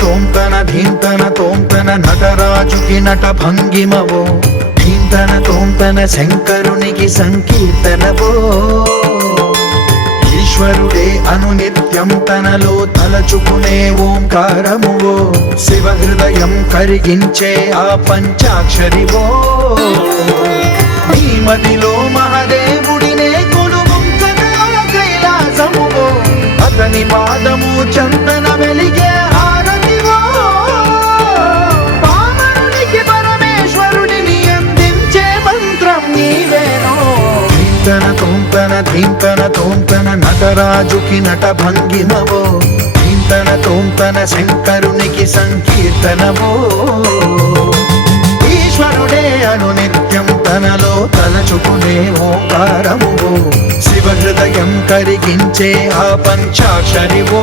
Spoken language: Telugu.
తోంతన ధీంతన తోంతన నటరాజుకి నట భంగిమవో ధీంతన తోంతన శంకరునికి సంకీర్తనవో ఈశ్వరుడే అనునిత్యం తనలో తలచుకునే ఓంకారమువో శివ హృదయం కరిగించే ఆ పంచాక్షరివో నీ మదిలో మహాదేవుడినే కొలువుంచగా కైలాసమువో అతని పాదము చందన వెలిగే హారతివో పామరునికి పరమేశ్వరుడిని అందించే మంత్రం నీవేనో ధీంతన తోంతన ధీంతన తోంతన నటరాజుకి నట భంగిమవో ధీంతన తోంతన శంకరునికి సంకీర్తనవో ఈశ్వరుడే అనునిత్యం తనలో తలచుకునే ఓంకారమువో శివ హృదయం కరిగించే ఆ పంచాక్షరివో